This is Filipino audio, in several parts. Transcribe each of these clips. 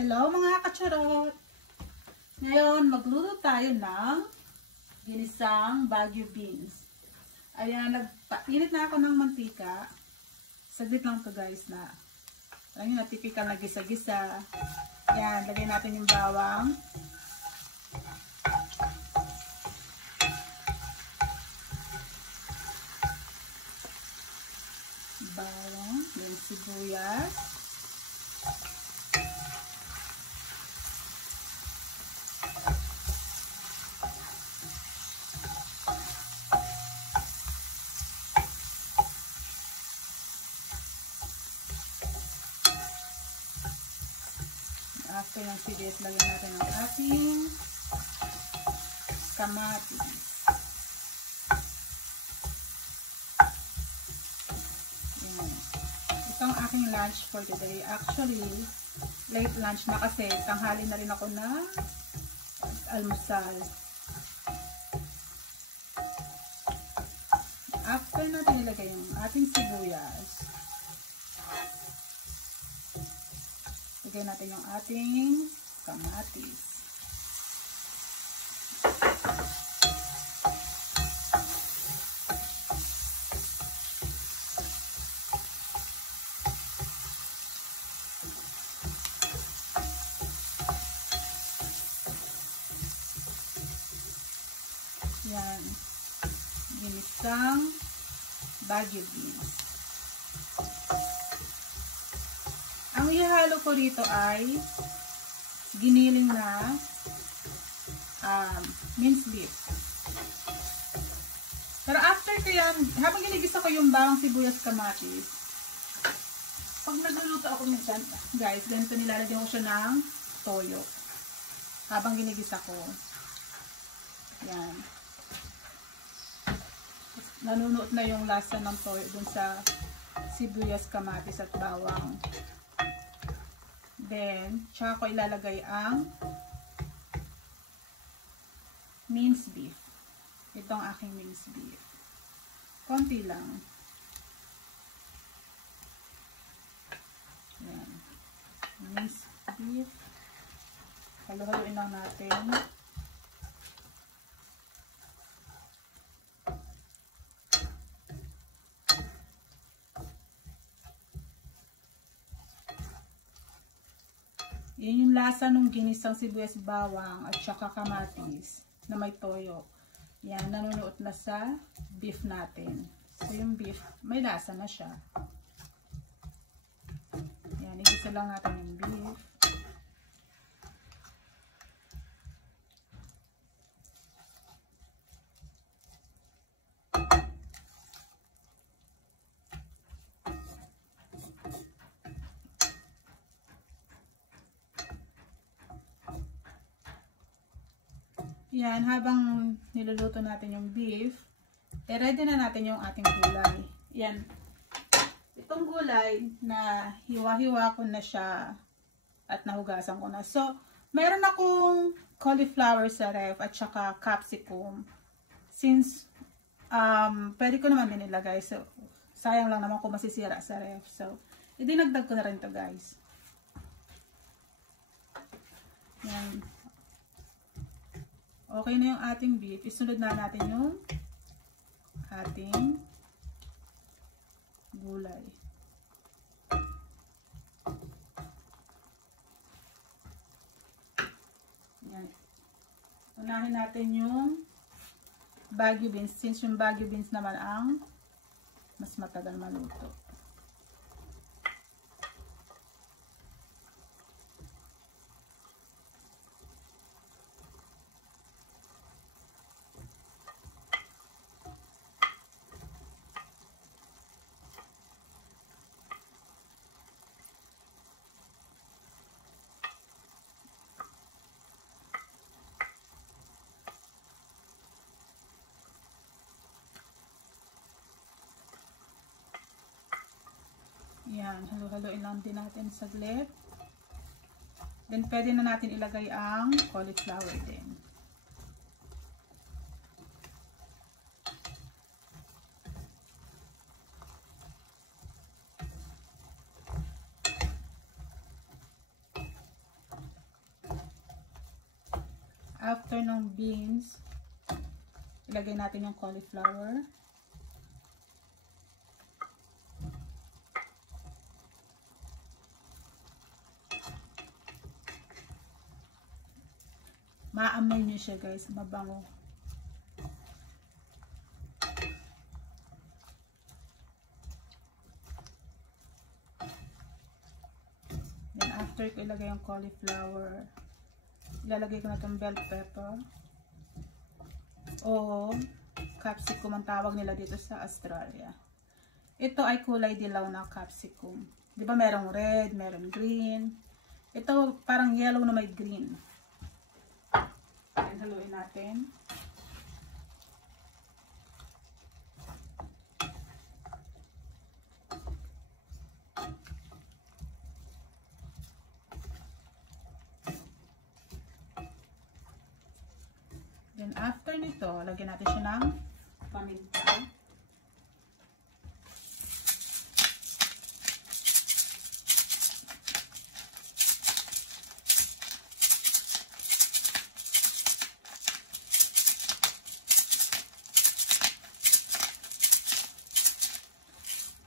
Hello mga kacharot! Ngayon, magluto tayo ng ginisang Baguio beans. Ayan, nagpainit na ako ng mantika. Saglit lang to guys na. Alam nyo na, typical na gisa-gisa. Ayan, lagay natin yung bawang. Bawang, yung sibuyas. After ng sibuyas, lagyan natin ang ating kamatis. Yan. Ito ang aking lunch for today. Actually, late lunch na kasi tanghali na rin ako na almusal. After natin ilagay yung ating sibuyas, lagay natin yung ating kamatis. Yan. Ginisang Baguio beans. Ang ihalo ko rito ay giniling na minced beef. Pero after ko yan, habang ginigisa ko yung bawang sibuyas kamatis, pag nagluluto ako minsan, guys, ganito nilalagyan ko siya ng toyo. Habang ginigisa ko. Yan. Nanunuot na yung lasa ng toyo dun sa sibuyas kamatis at bawang. Then, tsaka ko ilalagay ang minced beef. Ito ang aking minced beef. Konti lang. Yan. Minced beef. Halo-haloin lang natin. Yan yung lasa ng ginisang sibuyas bawang at saka kamatis na may toyo. Yan, nanunuot na sa beef natin. So yung beef, may lasa na siya. Yan, igisa lang natin yung beef. Yan, habang niluluto natin yung beef, ready na natin yung ating gulay. Yan. Itong gulay na hiwa-hiwa ko na siya at nahugasan ko na. So, meron akong cauliflower sa ref at saka capsicum. Since, pwede ko naman din ilagay. So, sayang lang naman kung masisira sa ref. So, idinagdag ko na rin to guys. Yan. Okay na yung ating beef. Isunod na natin yung ating gulay. Yan. Unahin natin yung Baguio beans. Since yung Baguio beans naman ang mas matagal maluto. Yan, halo-haloin lang din natin saglit. Then, pwede na natin ilagay ang cauliflower din. after ng beans, ilagay natin yung cauliflower. Maamoy niyo siya guys, mabango. Then after ko ilagay yung cauliflower, ilalagay ko na itong bell pepper o capsicum ang tawag nila dito sa Australia. Ito ay kulay dilaw na capsicum. Di ba merong red, merong green. Ito parang yellow na may green. Haluin natin. Then after nito, lagyan natin siya ng paminta.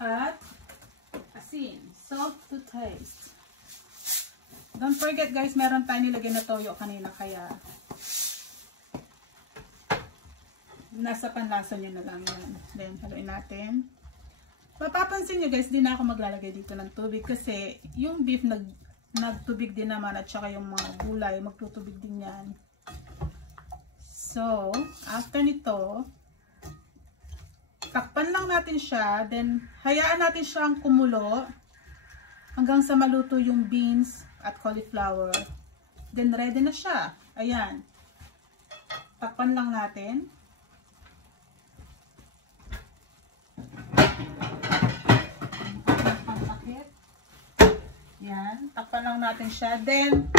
At asin, salt to taste. Don't forget guys, meron tayo nilagay na toyo kanina, kaya nasa panlasa nyo na lang yan. Then haluin natin. Mapapansin nyo guys, di na ako maglalagay dito ng tubig kasi yung beef nagtubig din naman at saka yung mga gulay magtutubig din yan. So after nito, takpan lang natin siya, then hayaan natin siyang kumulo hanggang sa maluto yung beans at cauliflower. Then ready na siya. Ayan. Takpan lang natin. Ayan. Takpan lang natin siya. Then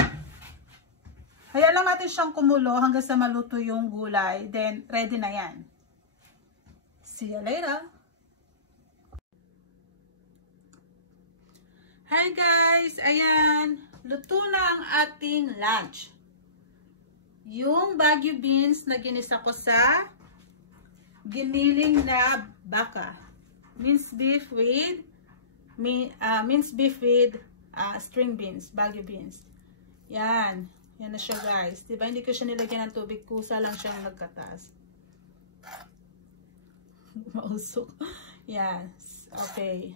hayaan lang natin siyang kumulo hanggang sa maluto yung gulay. Then ready na yan. See you later. Hi guys! Ayan. Luto na ang ating lunch. Yung Baguio beans na ginisa ko sa giniling na baka. Minced beef with string beans, Baguio beans. Yan. Yan na siya guys. Diba hindi ko siya nilagyan ng tubig, kusa lang siyang nagkatas. Mausok. Yes. Okay.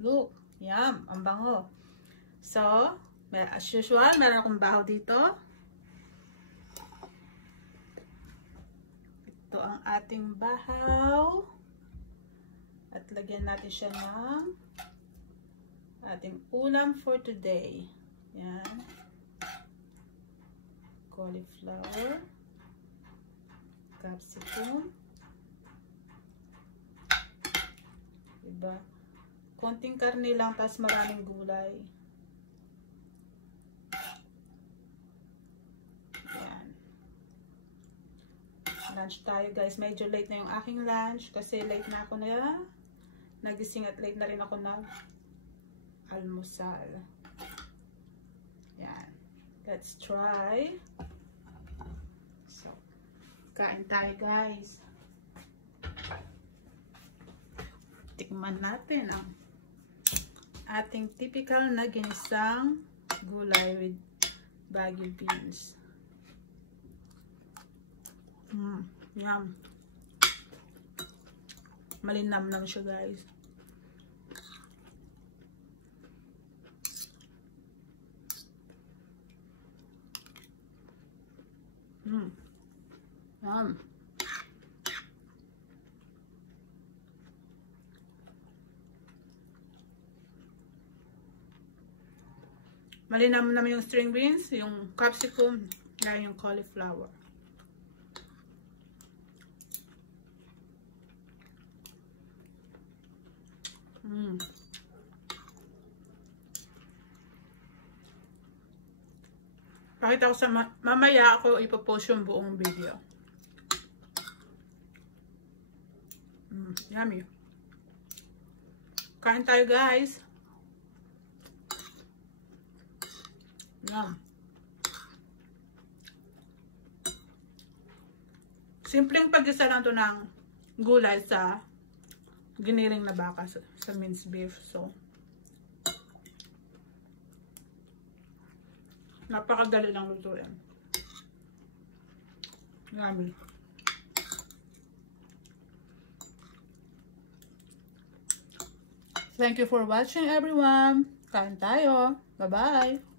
Look. Yum. Ang bango. So, as usual, meron akong bahaw dito. Ito ang ating bahaw. At lagyan natin siya ng ating ulam for today. Yan. Cauliflower. Capsicum. Diba? Konting karne lang, tas maraming gulay. Yan. Lunch tayo guys. Medyo late na yung aking lunch kasi late na ako na nagising at late na rin ako na almusal. Yan. Let's try. So, kain tayo guys. Tikman natin ang ating typical na ginisang gulay with Baguio beans. Yum. Malinamnam siya guys. Yum. Malinam naman yung string beans, yung capsicum, kaya yung cauliflower. Pakita ko sa mamaya ako ipopost yung buong video. Yummy. Kain tayo guys. Yum. Simpleng pag-isa lang to ng gulay sa giniling na baka sa minced beef. So, napakadali lang lutuin. Yummy. Thank you for watching, everyone. Kain tayo. Bye-bye.